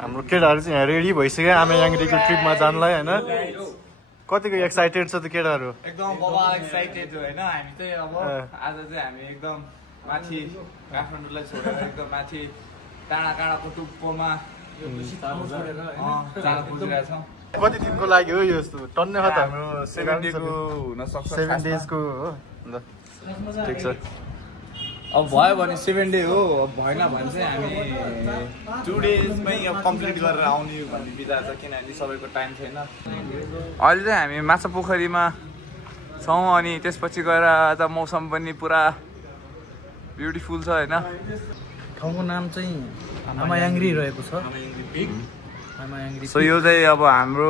हाम्रो केटाहरू चाहिँ यहाँ रेडी भइसक्यो आमेयाङरीको ट्रिपमा जानलाई होइन कतिको एक्साइटेड छ त केटाहरू एकदम बाबा एक्साइटेड होइन हामी चाहिँ अब आज चाहिँ हामी एकदम माथि काठमाडौँलाई छोडेर एकदम माथि टाढा टाढाको टुप्पोमा जान खोजिरहेछौँ कति दिनको लागि हो यो यस्तो टन्ने खत हाम्रो 7 डेको हुन सक्छ 7 डेजको हो ल ठिक छ अब भयो भने 7 डे हो अब भएन भने चाहिँ हामी 2 डेजमै अब कम्प्लिट गरेर आउने भन्ने विचार छ किनभने सबैको टाइम छैन अहिले चाहिँ हामी माछा पोखरीमा छौँ अनि त्यसपछि गएर आज मौसम पनि पुरा ब्युटिफुल छ होइन ठाउँको नाम चाहिँ आमायाङरी रहेको छ सो यो चाहिँ अब हाम्रो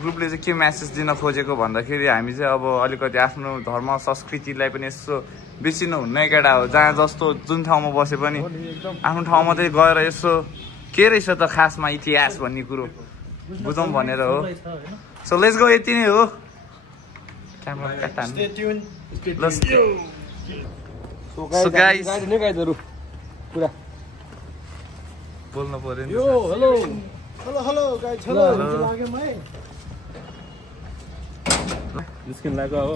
ग्रुपले चाहिँ के मेसेज दिन खोजेको भन्दाखेरि हामी चाहिँ अब अलिकति आफ्नो धर्म संस्कृतिलाई पनि यसो बिर्सिनु हुन्न केटा हो जहाँ जस्तो जुन ठाउँमा बसे पनि आफ्नो ठाउँमा चाहिँ गएर यसो के रहेछ त खासमा इतिहास भन्ने कुरो बुझौँ भनेर हो सो लेट्स गो यति नै हो बोल्नु पर्यो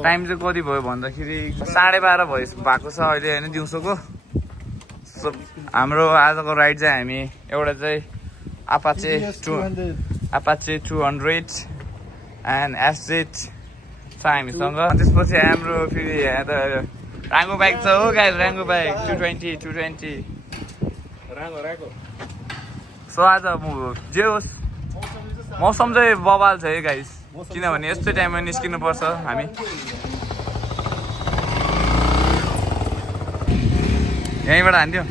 टाइम चाहिँ कति भयो भन्दाखेरि 12:30 भएको छ अहिले होइन दिउँसोको सो हाम्रो आजको राइड चाहिँ हामी एउटा चाहिँ अपाचे 200 एन्ड एसजेट छ हामीसँग त्यसपछि हाम्रो फेरि यहाँ त राङ्गो बाइक छ हो गाइस राङ्गो बाइक 220 सो आज जे होस् मौसम चाहिँ बवाल छ है गाइस किनभने यस्तै टाइममा निस्किनु पर्छ हामी यहीँबाट हान्थ्यो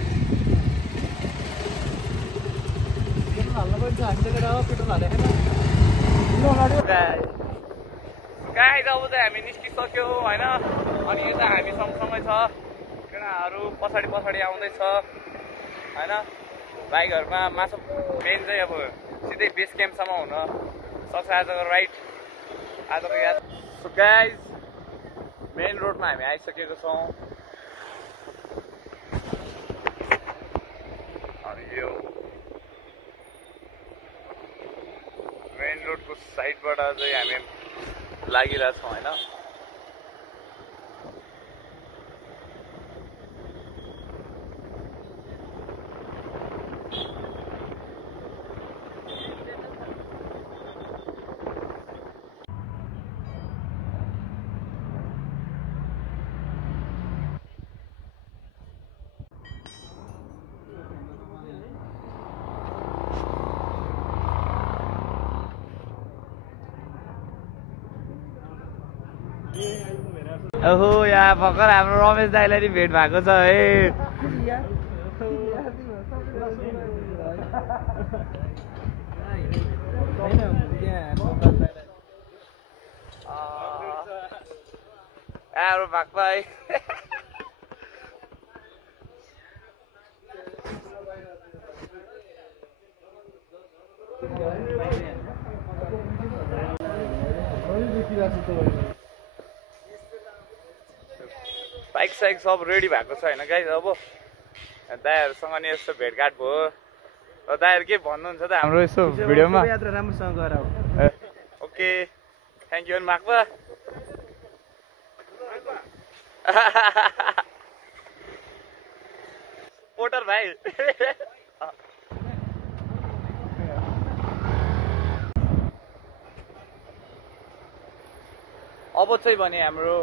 गाइस अब चाहिँ हामी निस्किसक्यो होइन अनि यता हामी सँगसँगै छ केटाहरू पछाडि आउँदैछ होइन बाइकहरूमा माछा मेन चाहिँ अब सिधै बेस क्याम्पसम्म हुन सक्छ आजको राइड आजको याद सो गाइस मेन रोडमा हामी आइसकेको छौँ अनि यो मेन रोडको साइडबाट चाहिँ हामी लागिरहेछौँ होइन ओहो यहाँ भर्खर हाम्रो रमेश दाइलाई नि भेट भएको छ है हाम्रो भएको है बाइक साइक सब रेडी भएको छ होइन गाइस अब दाइहरूसँग नि यस्तो भेटघाट भयो र दाइहरू के भन्नुहुन्छ त हाम्रो यस्तो भिडियोमा यात्रा राम्रोसँग गर okay thank you Makpa Potter भाइ अब चाहिँ भने हाम्रो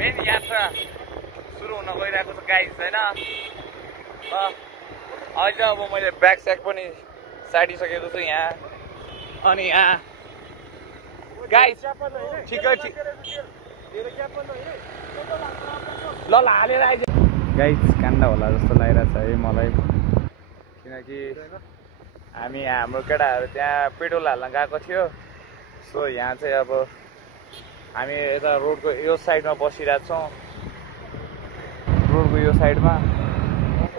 मेन यात्रा सुरु हुन गइरहेको छ गाइस होइन अहिले अब मैले ब्याग स्याग पनि साटिसकेको छु यहाँ अनि यहाँ गाइस ठिकै ल हालेर आइज गाइस कान्दा होला जस्तो लागिरहेको छ है मलाई किनकि हामी हाम्रो केटाहरू त्यहाँ पेट्रोल हाल्न गएको थियो सो यहाँ चाहिँ अब हामी यता रोडको यो साइडमा बसिरहेको छौँ रोडको यो साइडमा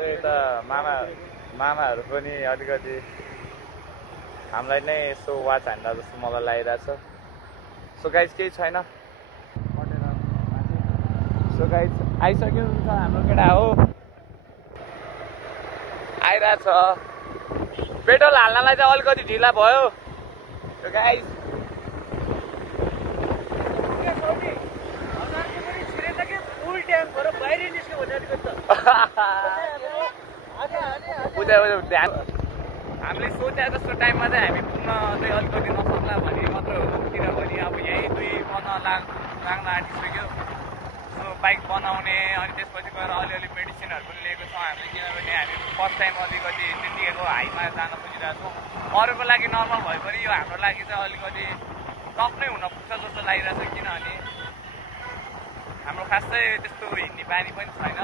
यता मामाहरू पनि अलिकति हामीलाई नै यसो वाच हान्दा जस्तो मलाई लागिरहेछ सो गाइस केही छैन सो गाइस आइसक्यो छ हाम्रो केटा हो आइरहेछ पेट्रोल हाल्नलाई चाहिँ अलिकति ढिला भयो गाइस हामीले सोचे जस्तो टाइममा चाहिँ हामी पुग्न चाहिँ अलिकति नसक्ला भने मात्र हो किनभने अब यहीँ 2 बन्न लाग्न आँटिसक्यो सो बाइक बनाउने अनि त्यसपछि गएर अलिअलि मेडिसिनहरू पनि लिएको छौँ हामीले किनभने हामी फर्स्ट टाइम अलिकति त्यतिको हाईमा जान खोजिरहेको छौँ अरूको लागि नर्मल भए पनि यो हाम्रो लागि चाहिँ अलिकति टफ नै हुन पुग्छ जस्तो लागिरहेछ किनभने हाम्रो खासै त्यस्तो हिँड्ने बानी पनि छैन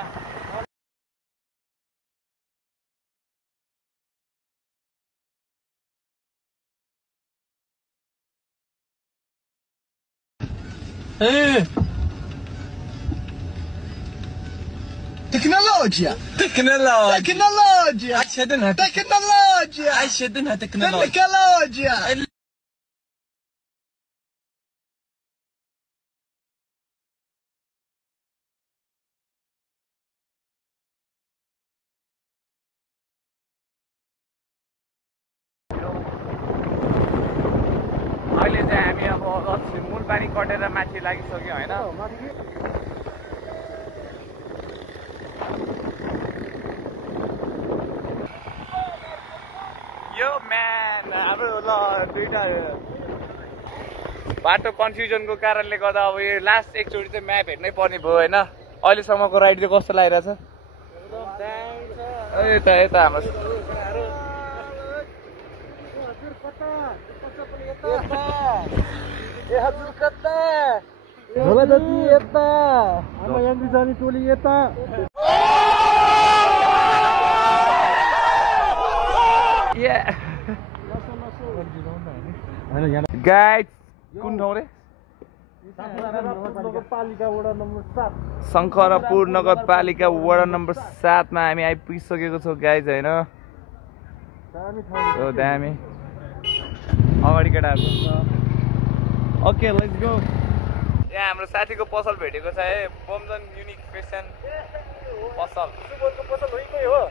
تكنولوجيا تكنولوجيا عشدنها تكنولوجيا عشدنها تكنولوجيا अहिले चाहिँ हामी अब मूलबारी कटेर माथि लागिसक्यो होइन यो म्यान हाम्रो ल दुईटा बाटो कन्फ्युजनको कारणले गर्दा अब यो लास्ट एकचोटि चाहिँ म्याप हेर्नै पर्ने भयो होइन अहिलेसम्मको राइड चाहिँ कस्तो लागिरहेछ यता हाम्रो गाइड कुन ठाउँ रे शङ्करपुर नगरपालिका वडा नम्बर 7 मा हामी आइपुगिसकेको छौँ गाइज होइन दामी अगाडि केटाहरू ओके लेट्स गो यहाँ हाम्रो साथीको पसल भेटेको छ है बमजन युनिक फेसन पसल पसल हो कि हो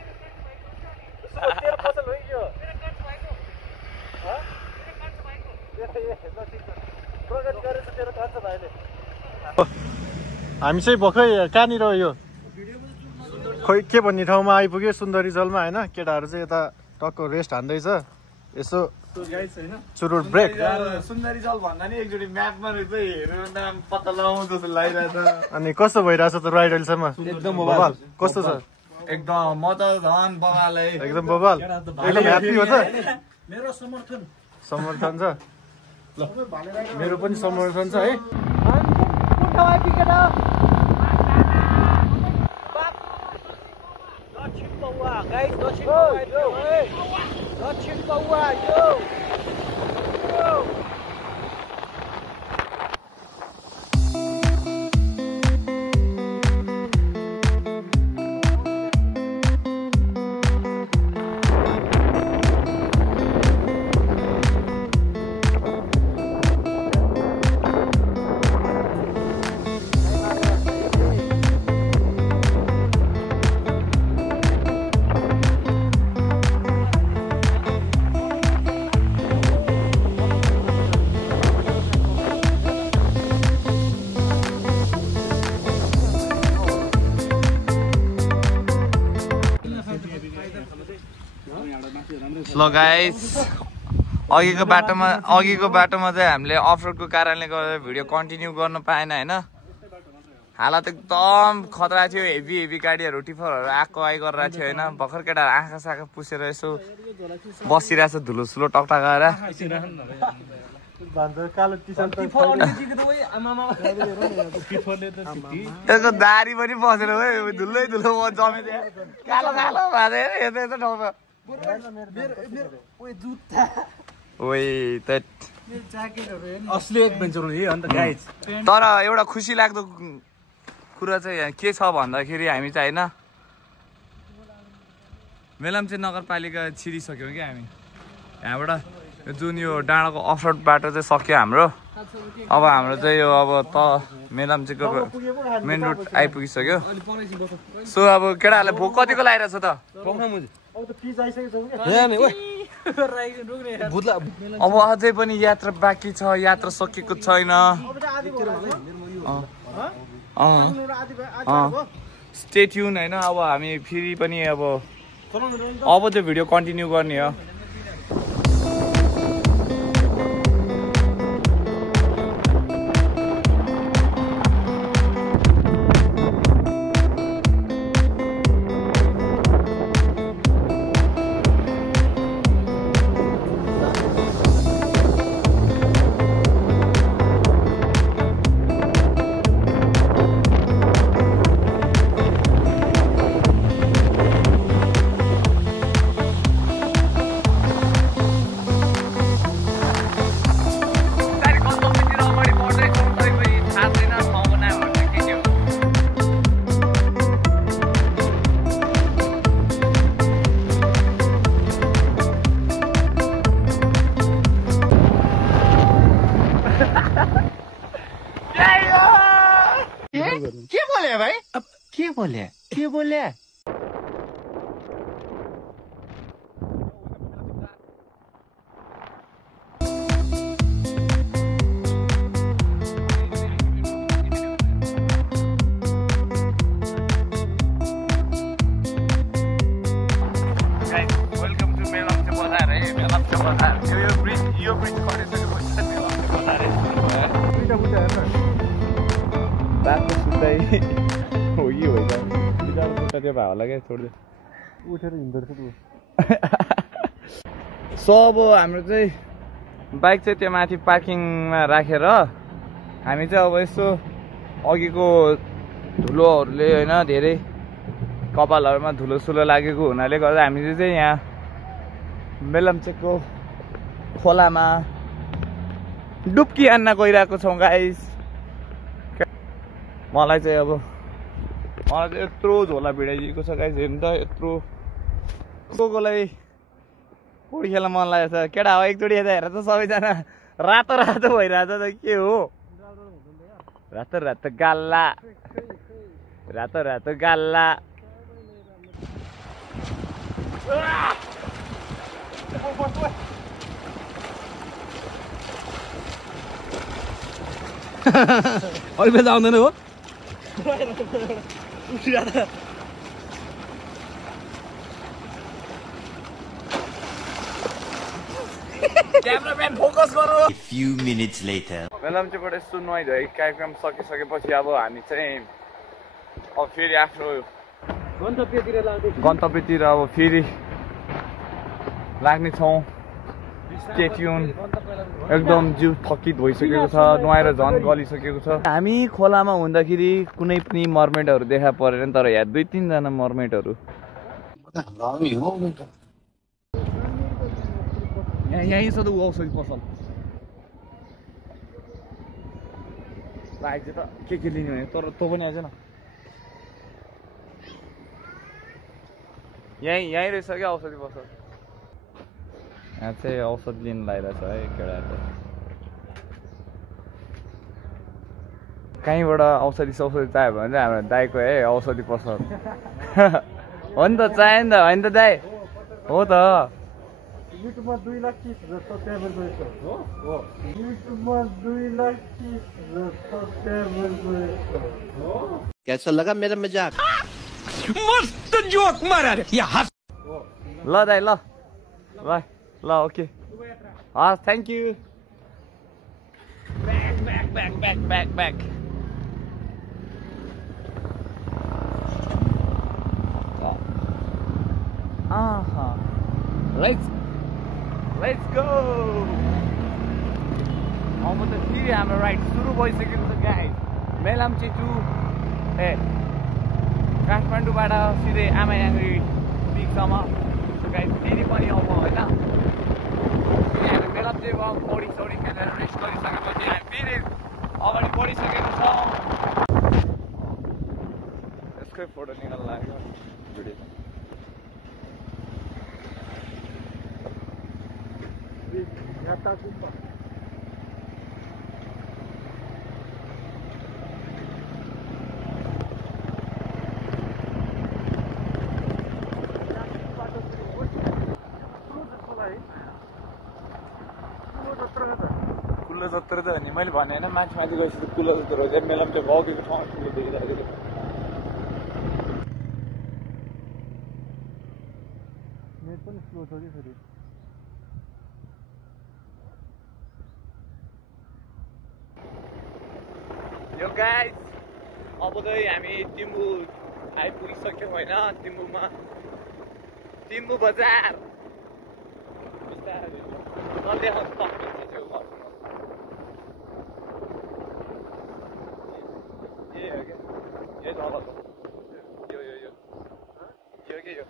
पसल हो कि हो हामी चाहिँ भर्खै कहाँनिर यो खोइ के भन्ने ठाउँमा आइपुग्यो सुन्दरी जलमा होइन केटाहरू चाहिँ यता टक्क रेस्ट हान्दैछ यसो चुरुट ब्रेक सुन्दरी जल भन्दा नि एकचोटि म्यापमा हेरेर नाम पत्ता लगाउँ जस्तो लागिरहेछ अनि कस्तो भइरहेछ त राइड अहिलेसम्म एकदम बवाल कस्तो छ एकदम म त झन् बवालै एकदम बवाल एकदम ह्याप्पी हो त मेरो समर्थन छ ल मेरो पनि समर्थन छ है ल गाइस अघिको बाटोमा चाहिँ हामीले अफरोडको कारणले गर्दा भिडियो कन्टिन्यू गर्न पाएन होइन हालत एकदम खतरा थियो हेभी गाडीहरू टिफरहरू आएको आइ गरिरहेको थियो होइन भर्खर केटाहरू आँखा साखा पुसेर यसो बसिरहेछ धुलो सुलो टकटक गएर यसको दारी पनि बसेर धुलै धुलो जमेको कालो कालो भएको ठाउँमा असली एडभेन्चर हो यो अन्त गाइज तर एउटा खुसी लाग्दो कुरा चाहिँ के छ भन्दाखेरि हामी चाहिँ होइन मेलम्ची नगरपालिका छिरिसक्यौँ कि हामी यहाँबाट जुन यो डाँडाको अफरोड बाटो चाहिँ सक्यो हाम्रो अब हाम्रो चाहिँ यो अब त मेलम्चीको मेन रोड आइपुगिसक्यो सो अब केटाहरूले भोक कतिको लागिरहेछ त अब अझै पनि यात्रा बाँकी छ यात्रा सकिएको छैन स्टे ट्युन होइन अब हामी फेरि पनि अब त्यो भिडियो कन्टिन्यू गर्ने हो के बोले वेलकम टु मेलम्ची बजार है मेलम्ची बजार यो ब्रिज खनिसकेपछि मेलम्ची बजार है बाटो सुत्दै हो कि होइन त्यो भाउ लाग्यो छोड्दै उठेर हिँड्दो रहेछ सो अब हाम्रो चाहिँ बाइक चाहिँ त्यो माथि पार्किङमा राखेर हामी चाहिँ अब यसो अघिको धुलोहरूले होइन धेरै कपालहरूमा धुलो सुलो लागेको हुनाले गर्दा हामीले चाहिँ यहाँ मेलम्चीको खोलामा डुब्की हान्न गइरहेको छौँ गाइस मलाई चाहिँ यत्रो झोला भिडाइदिएको छ गाइस हेर्नु त यत्रो कोकोलाई पौडी खेल्न मन लागेको छ केटा हो एकचोटि यता हेर त सबैजना रातो रातो भइरहेछ त के हो रातो रातो गाल्ला रातो रातो गाल्ला अलिक बेला आउँदैन हो क्यामेराम्यान फोकस गरौ A few minutes later. मेलम्चीबाट यस्तो नुहाइधुवाइ कार्यक्रम सकिसकेपछि अब हामी चाहिँ अब फेरि आफ्नो गन्तव्यतिर अब फेरि लाग्नेछौँ स्टे ट्युन एकदम जिउ थकित भइसकेको छ नुहाएर झन् गलिसकेको छ हामी खोलामा हुँदाखेरि कुनै पनि मर्मेडहरू देखा परेन तर यहाँ 2-3 जना मर्मेडहरू यहीँ छ त ऊ औषधि पसल आइज त के लिने भने तर तँ पनि आइज न यहीँ रहेछ क्या औषधि पसल यहाँ चाहिँ औषध लिन लागिरहेछ है केटाहरूले कहीँबाट औषधि चाहियो भने चाहिँ हाम्रो दाइको है औषधि पसल हो नि त चाहियो नि त होइन त दाइ हो त युट्युबमा 2,30,000 सब्सक्राइबर गएको हो युट्युबमा 2,30,000 सब्सक्राइबर गएको हो कैसा लगा मेरा मजाक मस्त जोक मारा रे या हस ल दाइ ल ओके हस् thank you back Let's go! अब त फेरि हाम्रो राइड सुरु भइसकेको छ गाइस मेलम्ची टु काठमाडौँबाट सिधै आमायाङ्ग्री पिकसम्म गाइस फेरि पनि अब होइन हामी मेलम्चीमा पौडी सौडी खेलेर रेस्ट गरिसकेपछि हामी फेरि अगाडि बढिसकेको छौँ यसकै फोटो निकाल्न लाग्यो भिडियो जत्रो त नि मैले भने हैन माथि माथि गएपछि त कुलो जत्रो रहेछ मेलम त्यो बगेको ठाउँ ठुलो देखिरहेको थियो नेट पनि स्लो छ कि फेरि यो गाइस अब चाहिँ हामी तिम्बु आइपुगिसक्यौँ होइन तिम्बुमा तिम्बु बजार नदेखाउनु सक्नुहुन्छ त्यो घर यही हो क्या यही जग्गा हो यो के यो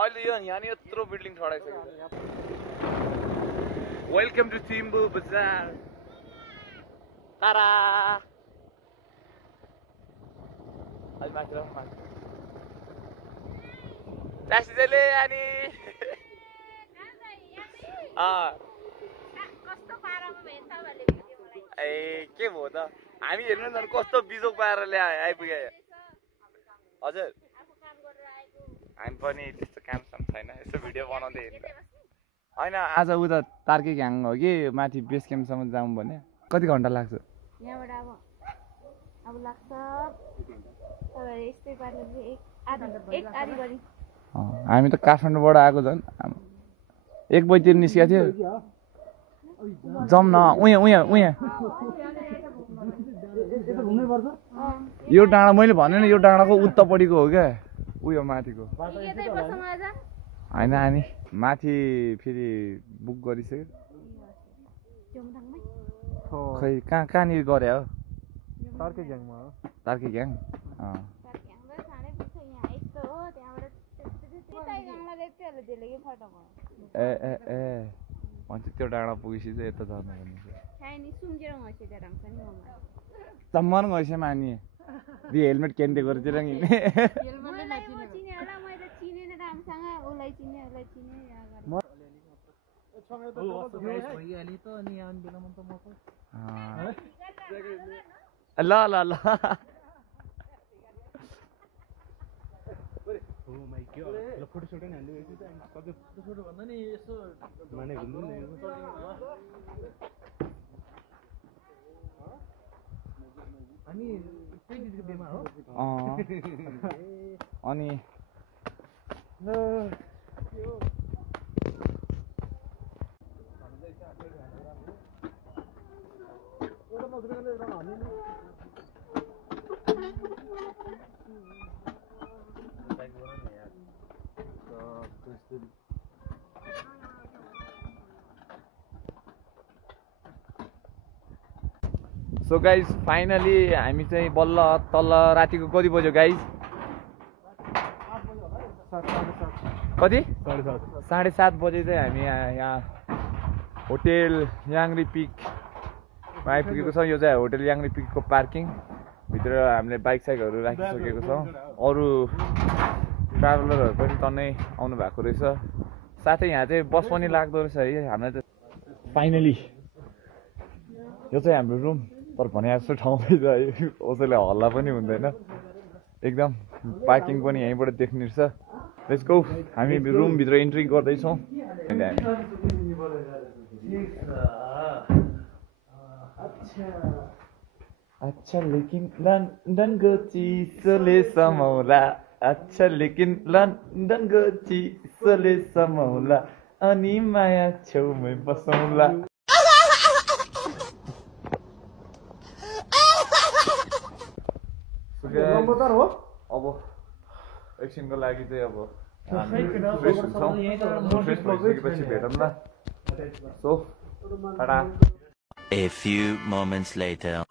अहिले यो यहाँनिर यत्रो बिल्डिङ ठडाइसक्यो वेलकम टु तिम्बु बजार तारा अहिले माथि र माथि राशिले अनि ए के भयो त हामी हेर्नु न कस्तो बिजोक पारेर ल्याए आइपुगे हजुर हामी पनि त्यस्तो काम साम छैन यसो भिडियो बनाउँदै हेर्नु होइन आज उता तार्के ग्याङ हो कि माथि बेस क्याम्पसम्म जाउँ भने कति घन्टा लाग्छ यहाँबाट अब लाग्छ यस्तै पाराले एक आधी गरी हामी त काठमाडौँबाट आएको झन् 1 बजीतिर निस्केको थियो जाउँ न उहाँ यो डाँडा मैले भने नि यो डाँडाको उत्तापट्टिको हो क्या उयो माथिको होइन अनि माथि फेरि बुक गरिसक्यो खै कहाँनिर गरे हो तार्के ग्याङमा हो तार्के ग्याङ ए भन्छ त्यो डाँडा पुगेपछि चाहिँ यता झर्नु पर्ने सम्मान गएछ मानि त्यो हेलमेट केन्टे गरेर हिँड्ने ल ल ल अनि सो गाइज फाइनली हामी चाहिँ बल्ल तल रातिको कति बज्यो गाइज कति 7:30 बजे चाहिँ हामी यहाँ होटेल याङ्री पिकमा आइपुगेको छौँ यो चाहिँ होटेल याङ्री पिकको पार्किङ भित्र हामीले बाइक साइकहरू राखिसकेको छौँ अरू ट्राभलरहरू पनि टन्नै आउनु भएको रहेछ साथै यहाँ चाहिँ बस पनि लाग्दो रहेछ है हामीलाई चाहिँ फाइनली यो चाहिँ हाम्रो रुम तर भने जस्तो ठाउँमै छ कसैले हल्ला पनि हुँदैन एकदम पार्किङ पनि यहीँबाट देख्ने रहेछ लेट्स गो हामी रुमभित्र इन्ट्री गर्दैछौँ अच्छा लेकिन लन्डनको चिसोले समाउला अच्छा लेकिन लन्डनको चिसोले समाउला अनि माया छेउमै बसौँला अब एकछिनको लागि चाहिँ अब फ्रेस भइसकेपछि भेटौँ न so Tata A few moments later.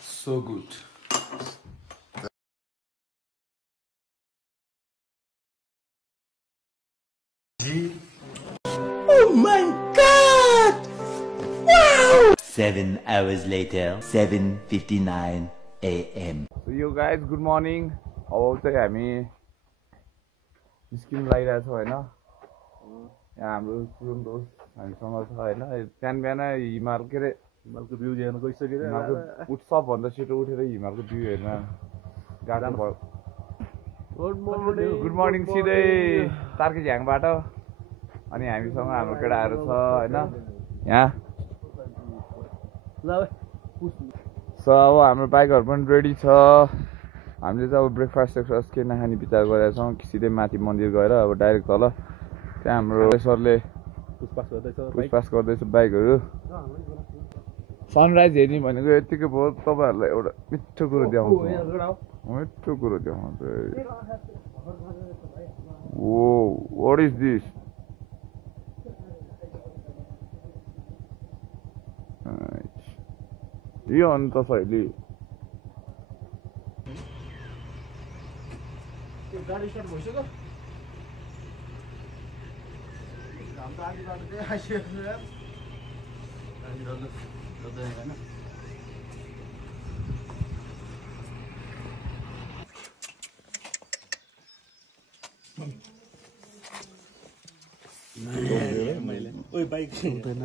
So good. Oh my God! Wow! 7 hours later, 7:59 a.m. So you guys, good morning. अब चाहिँ हामी निस्किनु लागिरहेको छौँ होइन यहाँ हाम्रो स्टुडेन्ट दोस्त हामीसँग छ होइन बिहान बिहान हिमाल के अरे हिमालको भ्यू हेर्नु गइसकेर उठ सबभन्दा छिटो उठेर हिमालको भ्यू हेर्न गएको भयो गुड मर्निङ सिधै तार्के झ्याङबाट अनि हामीसँग हाम्रो केटाहरू छ होइन यहाँ सो अब हाम्रो बाइकहरू पनि रेडी छ हामीले चाहिँ अब ब्रेकफास्ट सेक्फास्ट के नखाने विचार गरेका छौँ सिधै माथि मन्दिर गएर अब डाइरेक्ट तल त्यहाँ हाम्रो सरले पुसपास गर्दैछ बाइकहरू सनराइज हेर्ने भनेको यत्तिकै भयो तपाईँहरूलाई एउटा मिठो कुरो देखाउँछु मिठो कुरो देखाउँछु ओ वाट इज दिस यो अन्त शैली गाडी स्टार्ट भइसक्यो हाम्रो आदिबाट चाहिँ आइसक्यो यार हैन ओइ बाइक हुँदैन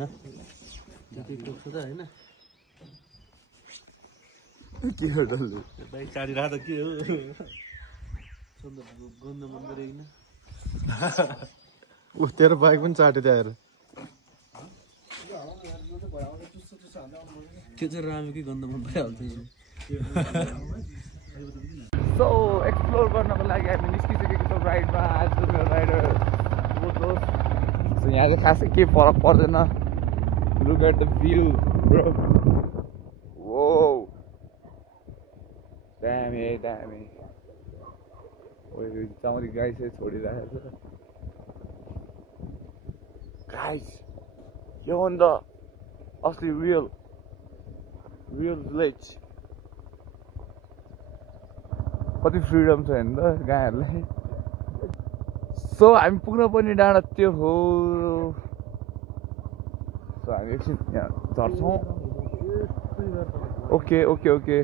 त्यति टोक्छ त हैन के हो डल्ले बाइक काटिराख्दा के हो गन्ध मन गरेकिन उ तेरो बाइक पनि चाट्यो त्यहाँ हेर त्यो चाहिँ राम्रो कि गन्ध मन भइहाल्छ सो एक्सप्लोर गर्नको लागि हामी निस्किसकेको छौँ राइडमा आज मेरो राइडर सो यहाँ चाहिँ खासै केही फरक पर्दैन look at the view bro वो दामी दामी चामरी गाई चाहिँ छोडिरहेको छ गाइस यो भन्दा असली रियल भिलेज कति फ्रिडम छ हेर्नु त गाईहरूलाई सो हामी पुग्न पनि डाँडा त्यो हो सो हामी एकछिन यहाँ झर्छौँ ओके ओके ओके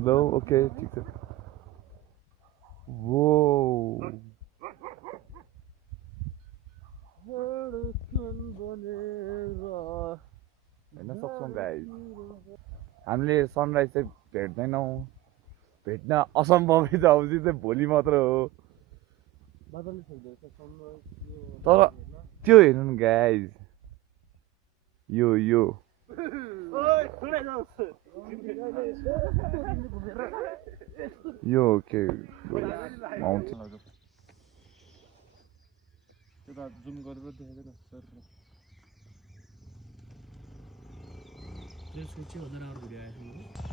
लो ओके ठिक छ वो हेर्न सक्छौँ गाइस हामीले सनराइज चाहिँ भेट्दैनौँ भेट्न असम्भवै छ अब चाहिँ भोलि मात्र हो तर त्यो हेर्नु न गाइस यो के माउन्टेन जुम गरेर देखेको सर त्यो सोचे भन्दा राम्रो भिडियो आएको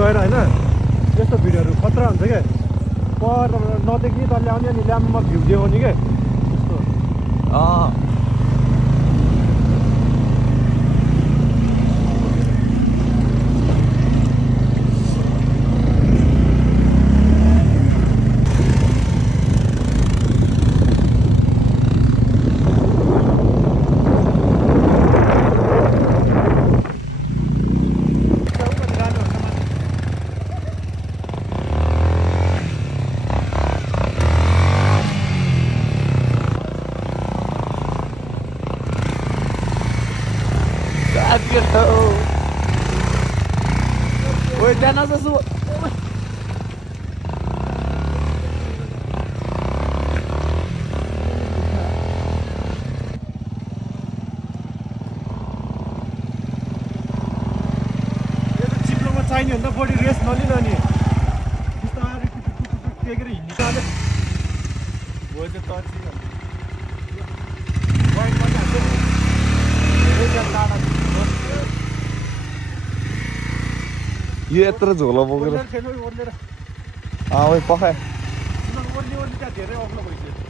गएर होइन यस्तो भिडियोहरू खतरा हुन्छ क्या पर नदेख्ने तले आउने अनि ल्याम्पमा भ्यू देखाउने क्या त्यस्तो Woi, jangan sesu. चिप्लोमा चाहिने भन्दा बढी रेस नलिन नि बिस्तारै टेकेर हिँड्नु चाल्यो भयो चाहिँ टर्ची वाइडमा चाहिँ यो यत्रो झोला बोकेर ओइ पखाए धेरै अग्लो भइसक्यो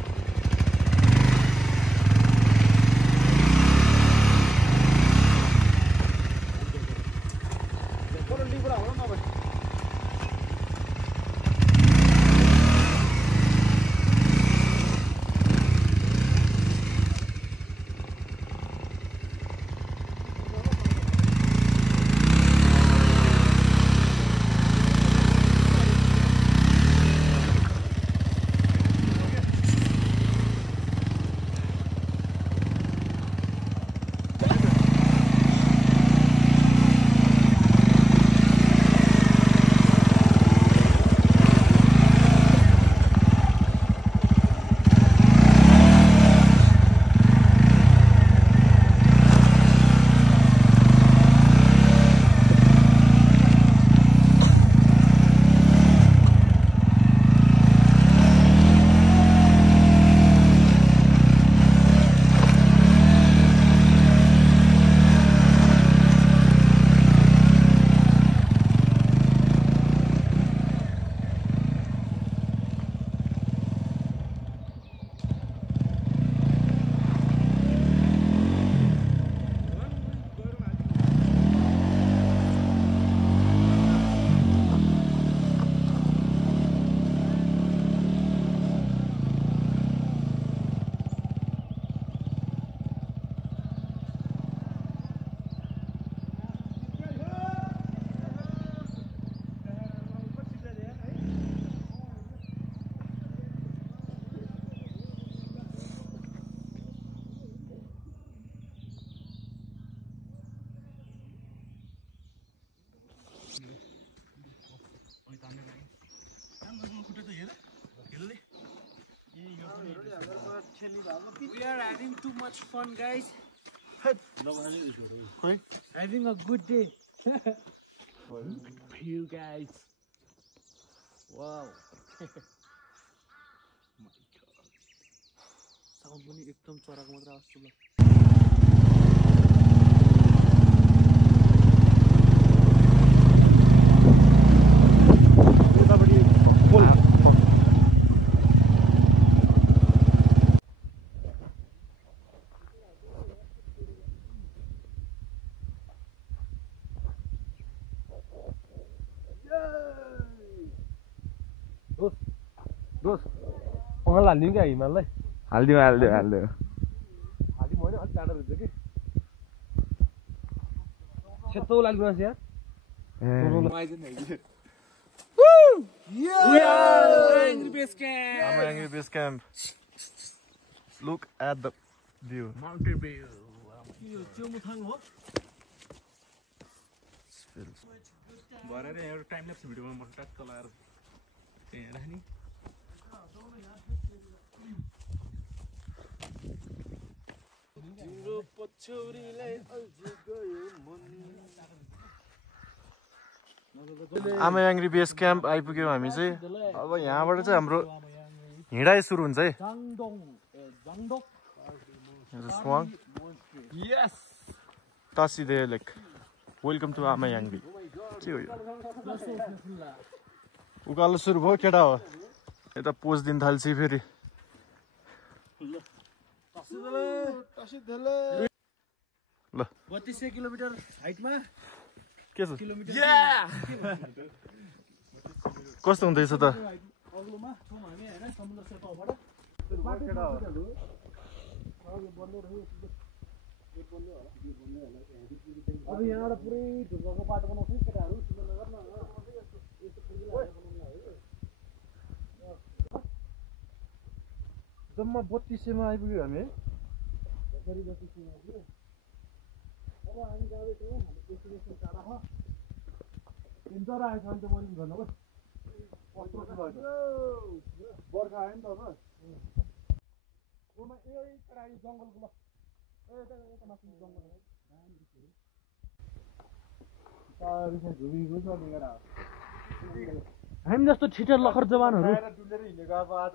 We are having too much fun, guys. Having a good day. You guys. Wow. Sound पनि एकदम चराको मात्र आवाज सुन्ला. दोस्त पहल हाल्दिउँ क्या हिमाललाई हाल्दिउँ हाल्दिउँ होइन अलिक टाढो रहेछ कि सेतो लाग्नु यार Angry Base Camp. I'm Angry Base Camp. Look at the view. Mountain view. यो चेमुथाङ हो. भरे रे एउटा टाइम ल्याप्स भिडियोमा म टक्क लाएर हेर्दा नि तिम्रो पछौरीलाई अल्झी गयो मन. आमा याङ्ग्री बेस क्याम्प आइपुग्यौँ हामी चाहिँ. अब यहाँबाट चाहिँ हाम्रो हिँडाइ सुरु हुन्छ है. स्वाङ Yes. टासिदे लेक. वेलकम टु आमा याङ्ग्री. के हो यो उकालो सुरु भयो केटा हो. यता पोज दिन थाल्छ फेरि. ल 32 किलोमिटर हाइटमा के छ किलोमिटर. कस्तो हुँदैछ त अग्लोमा छौँ हामी हैन समुद्र सतहबाट. अब यहाँबाट पुरै ढुङ्गाको बाटो बनाउँछ नि केटाहरू. सुन्दरनगर न जम्मा 3200 मा आइपुग्यो हामी. अब हामी जाँदैछौँ. हाम्रो डेस्टिनेसन टाढा छ. तिनवटा आएछ अन्त मर्निङ गर्नु बस बर्खा आयो नि त अब. यही केटा जङ्गलको ल यता माथि जङ्गल हामी जस्तो छिटर लखर जवानहरू डुलेर हिँडेको अब आज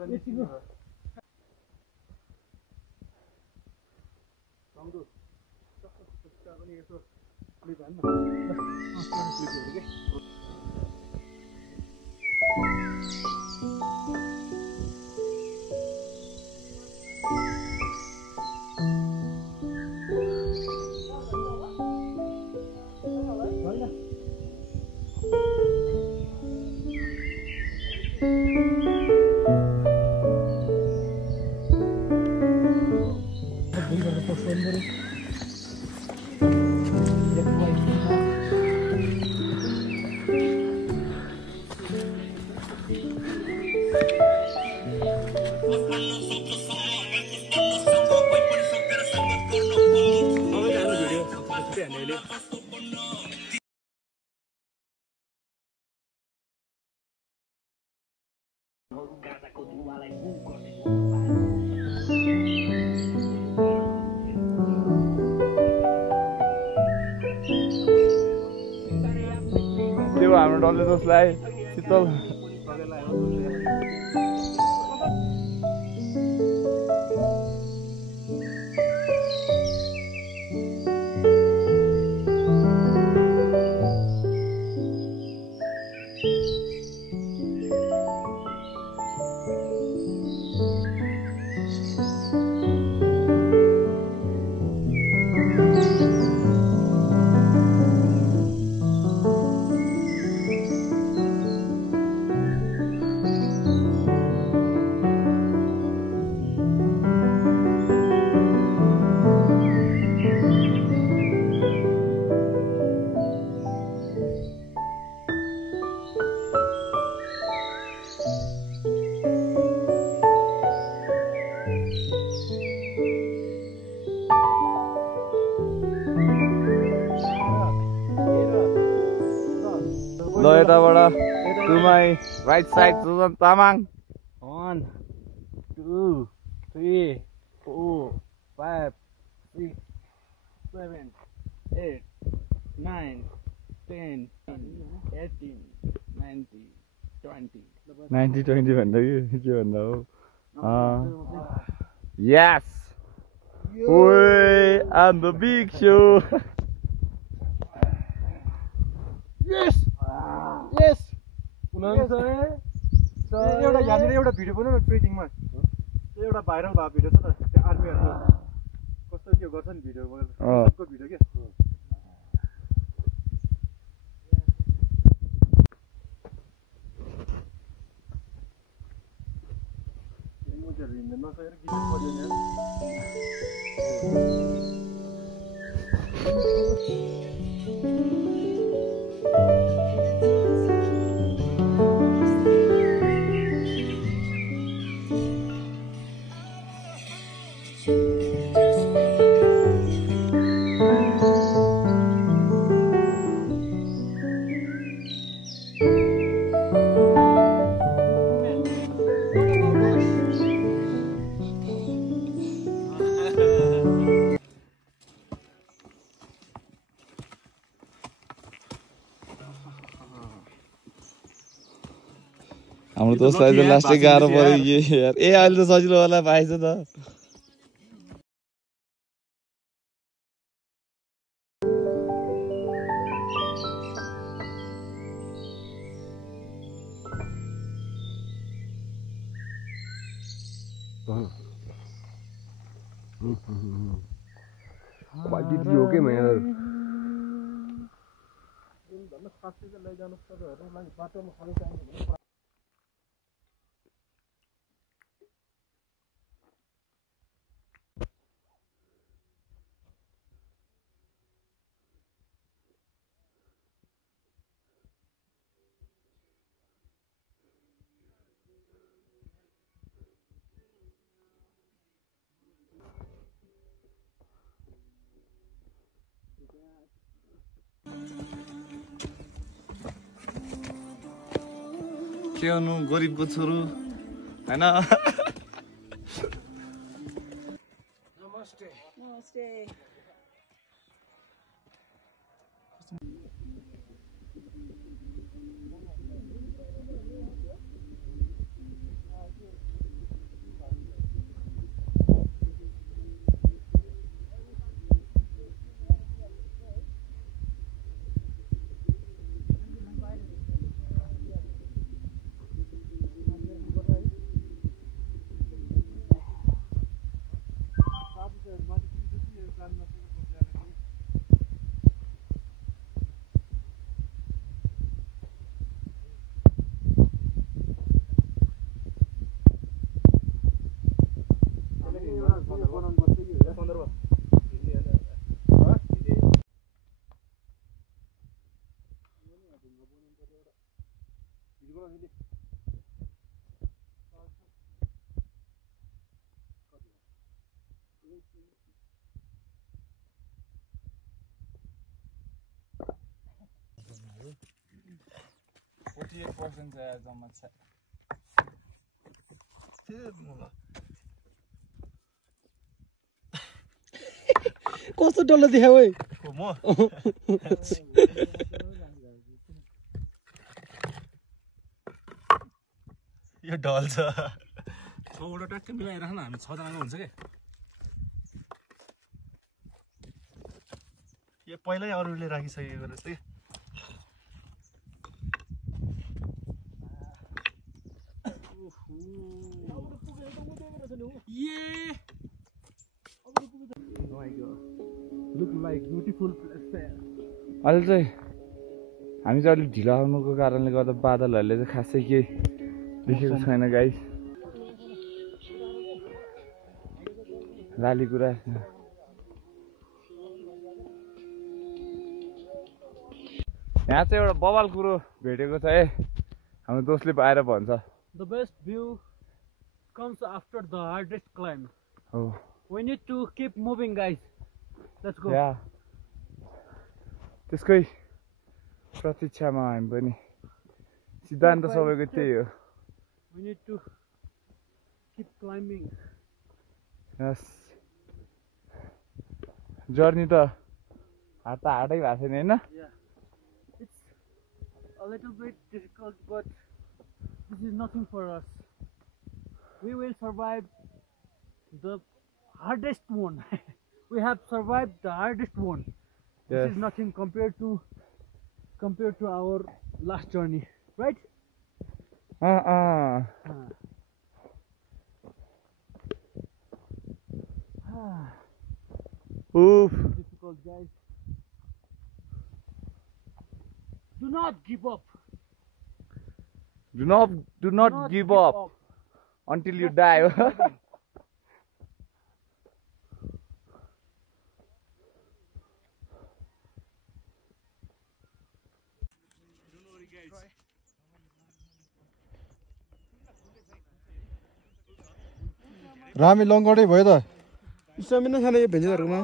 अहिले त्यो हाम्रो डल्ले जसलाई शीतल ल यताबाट to my right side Sujan Tamang 1 2 3 4 5 6 7 8 9 10 18 19 20 90-20 भन्दा के भन्दा हो यस ओए I'm the big show यस यस एउटा यहाँनिर एउटा भिडियो बनाउनु न ट्रेकिङमा एउटा भाइरल भएको भिडियो छ त त्यो आर्मीहरूको कस्तो के गर्छ नि भिडियो सबको भिडियो क्या हिँड्न नसकेर गीत बज्यो नि हाम्रो दोस्तलाई त लास्टै गाह्रो पर्यो यार ए अहिले त सजिलो होला पाएछ त के गर्नु गरिबको छोरो हैन नमस्ते नमस्ते 48% चाहिँ जम्मा छ कस्तो डल्लो देखा ओइ म यो ढल्छ 6 वटा ट्याक्कै मिलाइराख्न हामी 6 जनाको हुन्छ के यो पहिल्यै अरूले राखिसकेको रहेछ के अहिले चाहिँ हामी चाहिँ अलिक ढिलो आउनुको कारणले गर्दा बादलहरूले चाहिँ खासै केही देखेको छैन गाइस लाली कुरा यहाँ चाहिँ एउटा बवाल कुरो भेटेको छ है हाम्रो दोस्तले आएर भन्छ The best view comes after the hardest climb. हो We need to keep moving, guys. Let's go. या त्यसकै प्रतीक्षामा हामी पनि सिद्धान्त सबैको त्यही हो We need to keep climbing. Yes journey त हात त हार्डै भएको छैन होइन Yeah. It's a little bit difficult, but this is nothing for us. We will survive the hardest one. We have survived the hardest one. This Yes. is nothing compared to our last journey, right? Oof. Difficult, guys. Do not give up. Do not give up until you die. Rami लङ्गडै भयो त stamina छैन यो भेन्जरहरूमा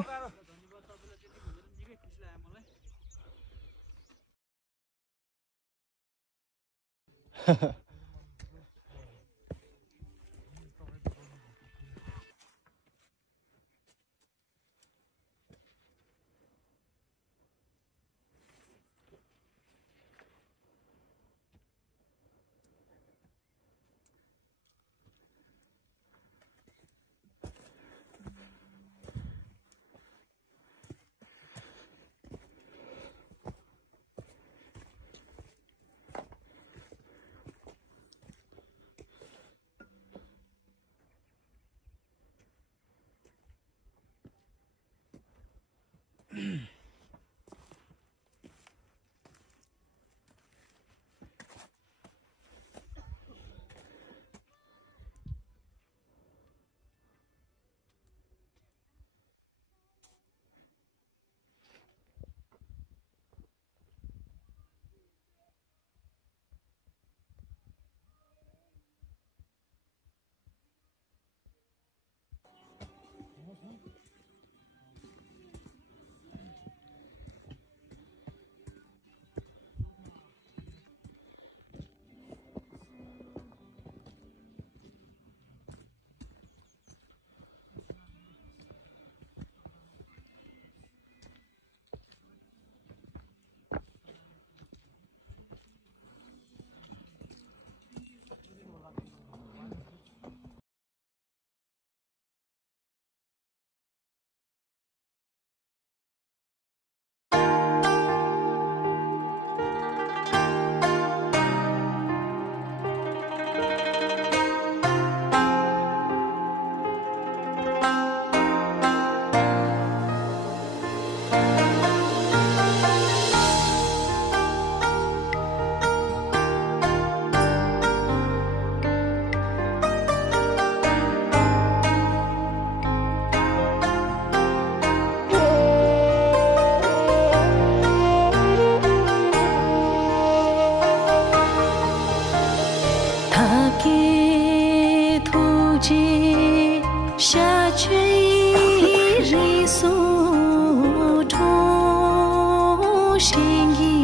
Shingi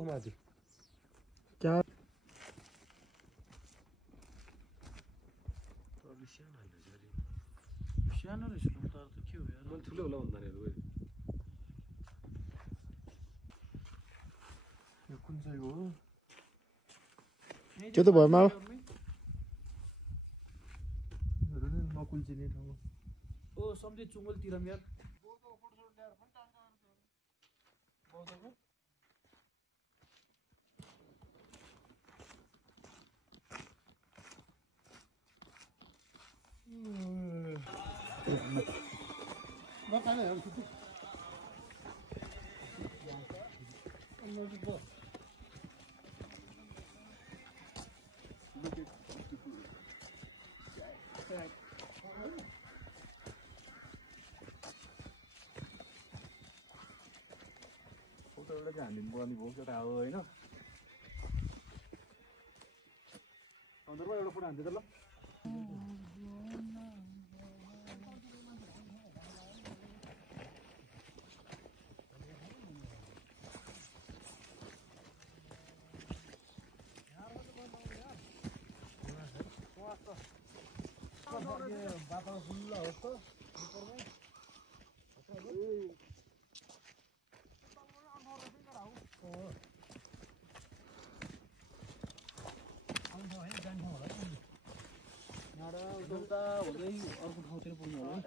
माथि क्या सानो रहेछ लौतार त के हो यार मैले ठुलो होला भन्दा नि यो कुन चाहिँ हो त्यो त भएमा नकुल्चिने ठाउँ ओ सम्झे चुङ्गलतिर यार फोटोबाट चाहिँ हामीले पर्ने भयो एउटा हो होइन एउटा फोटो हान्थ्यो त ल बाटो खुल्ला होस् त उता हुँदै अर्को ठाउँतिर पुग्नु होला